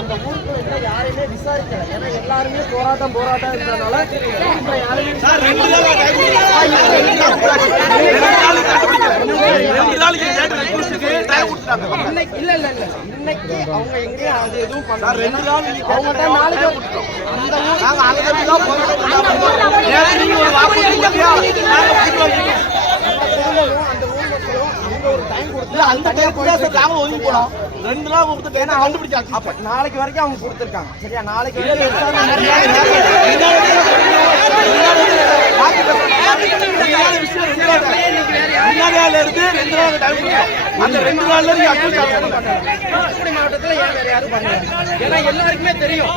அந்த ஊருக்குள்ள யாரையுமே விசாரிக்கல. ஏன்னா எல்லாருமே போராட்டம் இருந்ததுனால யாருமே இல்ல இன்னைக்கு அவங்க எங்கேயும் அது எதுவும் பண்ணாங்க. அவங்க தான் நாளைக்கு அந்த ஊர் மக்களும் அவங்க ஒரு டைம் கொடுத்து அந்த டைம் ஒதுங்கி போனோம். 2 நாள் கொடுத்துட்டு கண்டுபிடிச்சாங்க. அப்ப நாளைக்கு வரைக்கும் அவங்க கொடுத்துருக்காங்க. சரியா, நாளைக்கு வரைக்கும் மாவட்டத்தில் ஏன் வேற யாரும் பண்ணல? ஏன்னா எல்லாருக்குமே தெரியும்.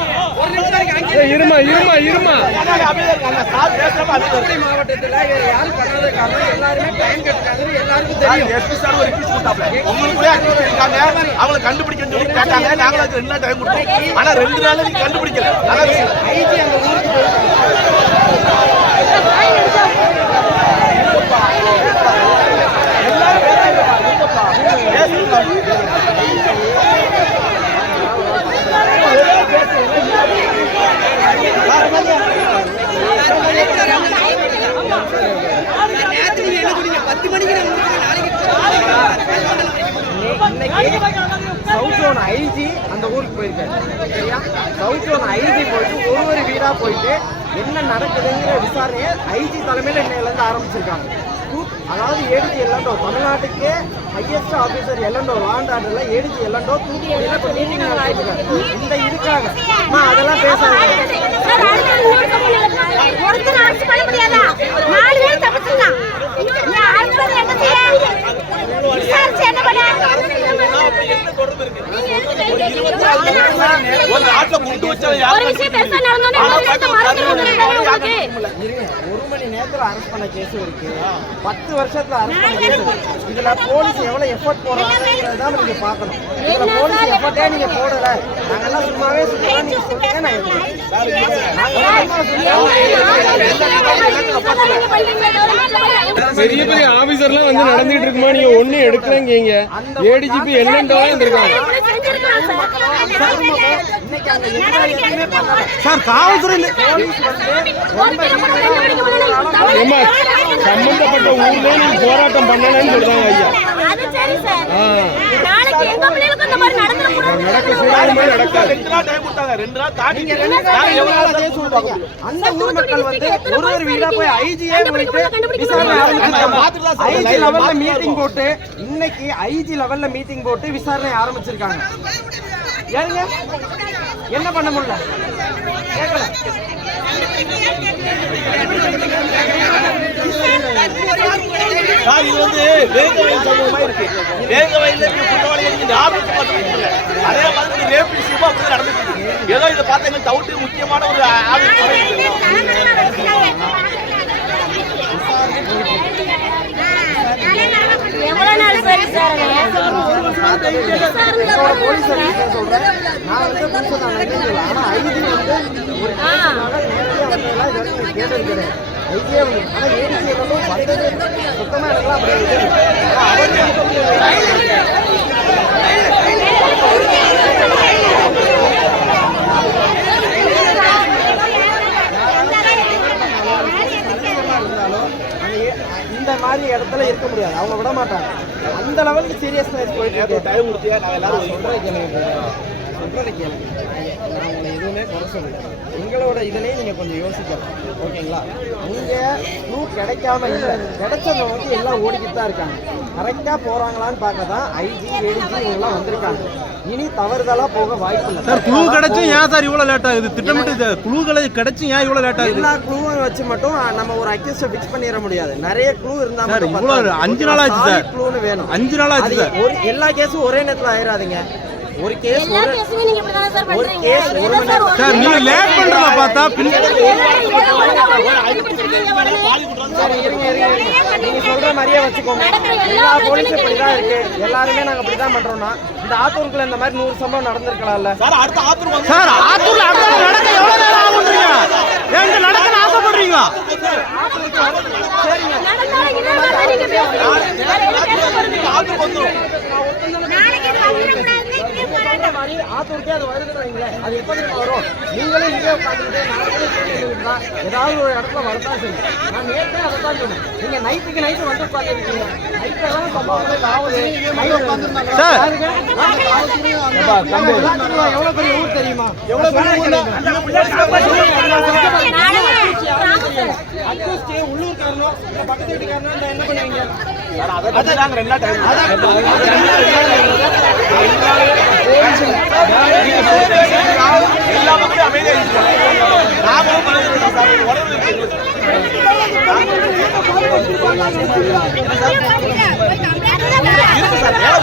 மாவட்டத்தில் வேற யாரும் பண்ணாத காரணம் எல்லாருமே டைம் கேட்டாங்க. எல்லாருக்கும் தெரியும். அவங்களை கண்டுபிடிக்க சொல்லி கேட்டாங்க. நாங்களும் 2 நாள் டைம் கொடுத்தோம். ஆனா 2 நாள் நீங்க கண்டுபிடிக்கல. ஐஜி அந்த ஊருக்கு சவுத் ஜோன் ஐஜி அந்த ஊருக்கு போயிருக்காரு. சரியா, சவுத் ஜோன் ஐஜி போயிட்டு ஒரு வீடா போயிட்டு என்ன நடக்குதுங்கிற விசாரணையை ஐஜி தலைமையில் இன்னையிலேருந்து ஆரம்பிச்சிருக்காங்க. அதாவது ஏடிஜி எல்லண்டோ, தமிழ்நாட்டுக்கு ஹையஸ்ட் ஆஃபீஸர் எல்லண்டோ, லா அண்ட் ஆர்டர்ல ஏடிஜி எல்லண்டோ தூத்துக்குடியில் இப்போ மீட்டிங் நடத்திருக்காங்க. இந்த இதுக்காக அதெல்லாம் பேசாங்க. ஒரு மணி நேரத்தில் அரெஸ்ட் பண்ண கேஸ் இருக்கு. 10 வருஷத்துல அரெஸ்ட் பண்ண கேஸ் இருக்கு. இதுல போலீஸ் எவ்வளவு எஃபர்ட் போடுறாங்கிறத நீங்க பாக்கணும். இதுல போலீஸ் எஃபர்ட்டே நீங்க போடல. நாங்கெல்லாம் சும்மாவே சொல்றோம். நீங்க சொல்லுங்க, பெரிய பெரிய ஆபீசர்லாம் வந்து நடந்துட்டு இருக்குமா? நீங்க ஒண்ணு எடுக்கிறீங்க. ஏடிஜிபி என்னண்டா இருந்திருக்காங்க சார். காவல்துறை சம்பந்தப்பட்ட ஊர்ல நீங்க போராட்டம் பண்ணலன்னு சொல்றாங்க ஐயா. அந்த ஊர் மக்கள் வந்து ஒரு வீடா போய் ஐஜியே போயிட்டு ஐஜி லெவல்ல மீட்டிங் போட்டு இன்னைக்கு ஐஜி லெவல்ல மீட்டிங் போட்டு விசாரணை ஆரம்பிச்சிருக்காங்க. ஏங்க என்ன பண்ண முடியல? கேட்கல. இது வந்து வேங்க வயல் சம்பவமா இருக்கு. வேங்க வயல்ல குற்றவாளிகள் இந்த ஆபத்து பண்ணுறாங்க. அதே மாதிரி ரேப் இஷ்யூமா அப்படி நடந்துட்டு இருக்கு. ஏதோ இதை பார்த்தா டவுட் முக்கியமான ஒரு ஆபத்து. போலீஸ் சொல்றேன். நான் வந்து ஆனா ஐஜி வந்து ஒரு கேட்டது கிடையாது. ஐஜியே ஆனா ஏடிசி வந்தது சுத்தமா இருக்கலாம். இந்த மாதிரி இடத்துல இருக்க முடியாது. அவங்க விட மாட்டாங்க. அந்த லெவலுக்கு சீரியஸ்னஸ் போயிட்டு டைம் முடிச்சியா நான் எல்லாரும் சொல்றேன். கேளுங்க. நான் உங்களை எதுவுமே குறை சொல்லல. எங்களோட இதுலேயே நீங்கள் கொஞ்சம் யோசிக்கலாம். ஓகேங்களா? நீங்கள் ப்ரூஃப் கிடைக்காம இல்லை, கிடைச்சவங்க வந்து எல்லாம் ஓடிக்கிட்டு தான் இருக்காங்க. கரெக்டாக போகிறாங்களான்னு பார்க்க தான் ஐஜி ஏடிஜி இவங்கெல்லாம் வந்திருக்காங்க. இனி தவறுதலாக போக வாய்ப்பு இல்லை சார். குழு கிடைச்சும் ஏன் சார் இவ்வளோ லேட் ஆகுது? திட்டமிட்டு குழுக்களை கிடைச்சும் ஏன் இவ்வளோ லேட் ஆகுது? எல்லா குழுவும் வச்சு மட்டும் நம்ம ஒரு அக்யூஸ்டை ஃபிக்ஸ் பண்ணிட முடியாது. நிறைய குழு இருந்தால் சார் இவ்வளோ 5 நாள் ஆச்சு சார். குழுன்னு வேணும். 5 நாள் ஆச்சு சார். எல்லா கேஸும் ஒரே நேரத்தில் ஆயிடாதீங்க. ஒரு கேஸ் ஒரு கேஸ் ஒரு மணி நேரம் சார். நீங்க லேட் பண்றத பார்த்தா நீங்க சொல்ற மாதிரியே வச்சுக்கோங்க. எல்லா போலீஸும் இப்படிதான் இருக்கு. எல்லாருமே நாங்க அப்படிதான் பண்றோம்னா இந்த ஆத்தூருக்குள்ள இந்த மாதிரி 100 சம்பவம் நடந்திருக்கலாம்ல சார். அடுத்த ஆத்தூர் சார் ஆத்தூர்ல நடக்க எவ்வளவு நேரம் ஆகுன்றீங்க? எங்க நடக்க ஆசைப்படுறீங்க? சரிங்க. ஆத்தூர் வந்துரும். அதே மாதிரி ஆத்தூருக்கே அது வருதுன்னு வைங்களேன், அது எப்ப தெரியுமா வரும்? நீங்களும் இங்கே உட்காந்துக்கிட்டு ஏதாவது ஒரு இடத்துல வரதான் சரி. நான் நேற்றே அதை தான் சொன்னேன். நீங்க நைட்டுக்கு நைட்டு வந்து உட்காந்துருக்கீங்க. நைட்டெல்லாம் சம்பவங்கள் ஆகுது. எவ்வளவு பெரிய ஊர் தெரியுமா? எவ்வளவு பெரிய ஊர்? உள்ளூர்காரனும் பக்கத்து வீட்டுக்காரனும் என்ன பண்ணுவீங்க? எல்லா மக்களும் அமைதியா நாமளும் இருக்கு சார். வேலை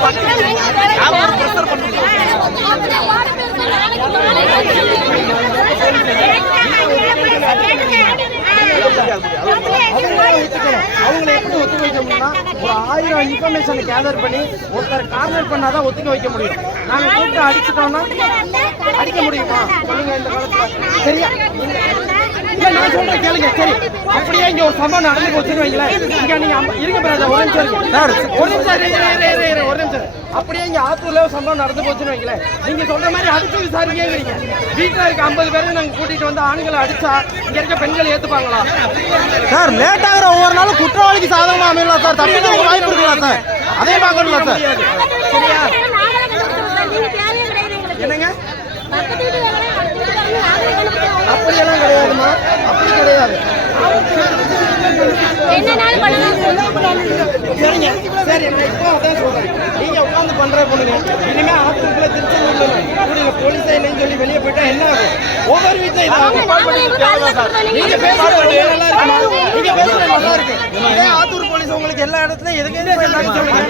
அவங்களை எப்படி ஒத்துக்க வைக்க முடியும்னா, ஒரு 1000 இன்ஃபர்மேஷனை கேதர் பண்ணி ஒருத்தர் கார்னர் பண்ணாதான் ஒத்துக்க வைக்க முடியும். நாங்க கூப்பிட்டு அடிச்சுட்டோம்னா அடிக்க முடியுமா சொல்லுங்க இந்த காலத்துல? சரியா? இல்ல நான் சொல்றேன் கேளுங்க. சரி, அப்படியே இங்க ஒரு சம்பவம் நடந்து போச்சுன்னு வைங்களேன். இங்க நீங்க இருங்க பிரதர், ஒரு நிமிஷம் இருக்கு சார், ஒரு நிமிஷம். அப்படியே இங்க ஆத்தூர்ல ஒரு சம்பவம் நடந்து போச்சுன்னு வைங்களேன். நீங்க சொல்ற மாதிரி அடிச்சு விசாரிக்கிறீங்க. வீட்டுல இருக்க 50 பேரும் நாங்க கூட்டிட்டு வந்து ஆண்களை அடிச்சா இங்க இருக்க பெண்கள் ஏத்துப்பாங்களா சார்? லேட் ஆகிற ஒவ்வொரு நாளும் குற்றவாளிக்கு சாதகமா அமையலாம் சார். தப்பிக்க வாய்ப்பு இருக்கலாம் சார். அதே பார்க்கணும் சார். சரியா? என்னங்க? அப்படியெல்லாம் கிடையாதுமா, அப்படி கிடையாது. சரிங்க, சரி, நான் இப்போ அதான் சொல்றேன். நீங்க உட்காந்து பண்ற பொண்ணுங்க இனிமே ஆத்தூருக்குள்ள திருச்செந்தூர்ல கூடிய போலீஸா இல்லைன்னு சொல்லி வெளியே போயிட்டா என்ன ஆகும்? ஒவ்வொரு வீட்டுல நீங்க பேசுறது நல்லா இருக்குமா? நீங்க பேசுறது நல்லா இருக்கு. இதே ஆத்தூர் போலீஸ் உங்களுக்கு எல்லா இடத்துலயும் எதுக்கு சொல்லுங்க.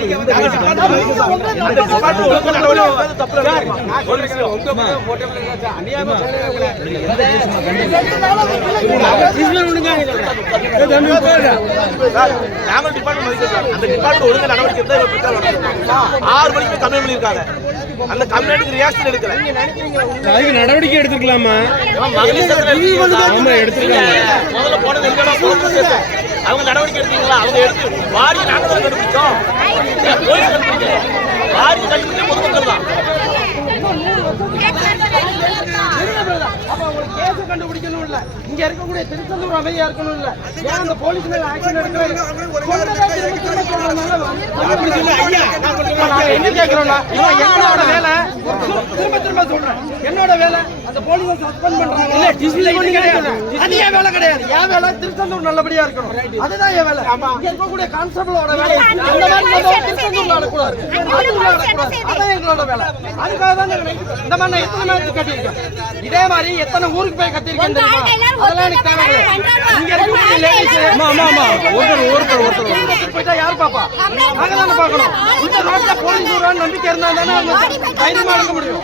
நாங்கள் டிபார்ட்மெண்ட் மதிக்கிறோம். அந்த டிபார்ட்மெண்ட் ஒழுங்கு நடவடிக்கை எடுத்தா 6 மணிக்கு கம்ப்ளைண்ட் பண்ணியிருக்காங்க. அந்த கம்ப்ளைண்ட்டுக்கு ரியாக்ஷன் எடுக்கல. அதுக்கு நடவடிக்கை எடுத்துக்கலாமா? முதல்ல போனது எங்கடா போலீஸ் ஸ்டேஷன். அவங்க நடவடிக்கை எடுத்தீங்களா? அவங்க எடுத்து வாரி நாங்கள் கண்டுபிடிச்சோம். போலீஸ் கண்டுபிடிக்கல, வாரி கண்டுபிடிச்ச பொதுமக்கள் தான். அப்ப உங்களுக்கு கேஸ் கண்டுபிடிக்கணும் இல்ல, இங்க இருக்கக்கூடிய திருச்செந்தூர் அமைதியா இருக்கணும் இல்ல, ஏன் அந்த போலீஸ் மேல ஆக்ஷன் எடுக்கிறாங்க? என்ன கேட்கிறோம்னா, என்னோட வேலை திரும்ப சொல்றேன், என்னோட வேலை அந்த போலீஸை சஸ்பெண்ட் பண்றாங்க இல்ல, டிஸ்பிளின் கிடையாது. அது என் வேலை கிடையாது. என் வேலை திருச்செந்தூர் நல்லபடியா இருக்கணும், அதுதான் என் வேலை. இங்க இருக்கக்கூடிய கான்ஸ்டபிளோட வேலை அந்த மாதிரி திருச்செந்தூர்ல ஆடக்கூடாது, அதான் எங்களோட வேலை. அதுக்காக தான் இந்த மாதிரி நான் எத்தனை மேட்ச் கட்டியிருக்கேன். இதே மாதிரி எத்தனை ஊருக்கு போய் கத்திருக்கேன் தெரியுமா? அதெல்லாம் எனக்கு தேவையில்லை. இங்க இருக்கக்கூடிய லேடிஸ் ஒருத்தர் போயிட்டா யார் பாப்பா? நாங்க தானே பார்க்கணும். இந்த ரோட்ல போலீஸ் வருவான்னு நம்பிக்கை இருந்தா தானே தைரியமா இருக்க முடியும்.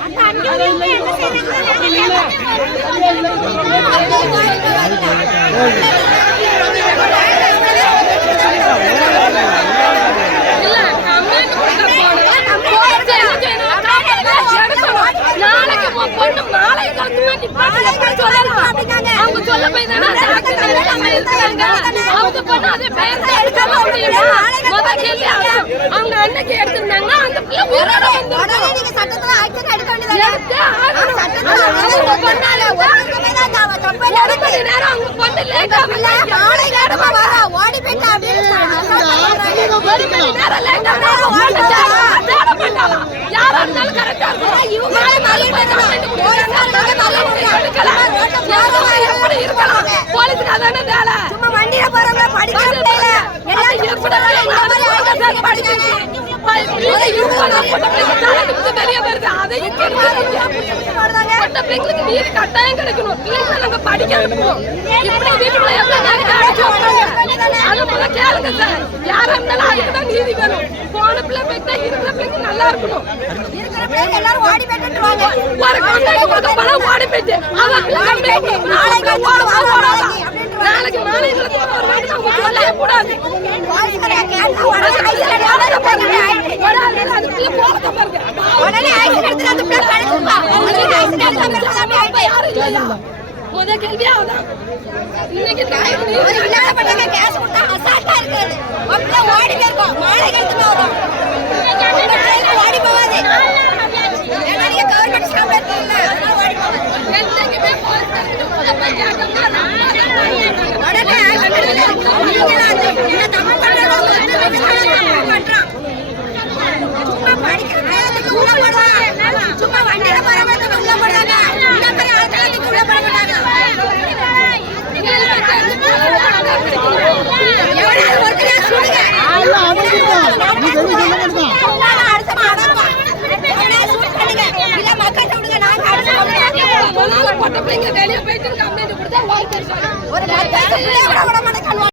அவங்க சொல்ல போய் தானே அவங்க பண்ண அதே பேர் எடுக்காம அவங்க அன்னைக்கு எடுத்திருந்தாங்க. அந்த பிள்ளை உயிரோட வந்து சட்டத்துல ஆக்ஷன் எடுக்க வேண்டியது நேரம் அவங்க பொண்ணு லேட்டா ஓடி போயிட்டா யாரா இருந்தாலும் கரெக்டா போலீஸுக்கு அதான வேலை. சும்மா வண்டியில போறவங்க படிக்க வெளியே வருது. அதையும் நீதி கட்டாயம் கிடைக்கணும். நாங்க படிக்க வைக்கணும். இப்படி வீட்டுக்குள்ள அது போல கேளுங்க சார். யாரா இருந்தாலும் அதுக்குதான் நீதி வேணும். போன பிள்ளை போயிட்டா இருக்கிற பிள்ளைங்க நல்லா இருக்கணும். எல்லாரும் ஓடி போயிட்டு ஒரு கம்ப்ளைண்ட் கொடுக்க போனா ஓடி போயிட்டு நாளைக்கு மாநிலத்துல சொல்லவே கூடாது. முத கேள்வியா இன்னைக்கு கேஸ் கொடுத்தா அசால்ட்டா இருக்காது. ஓடி போயிருக்கோம் மாலை கழுத்துமா வரும் ஓடி போவாது. பேசாம இருக்கீங்க.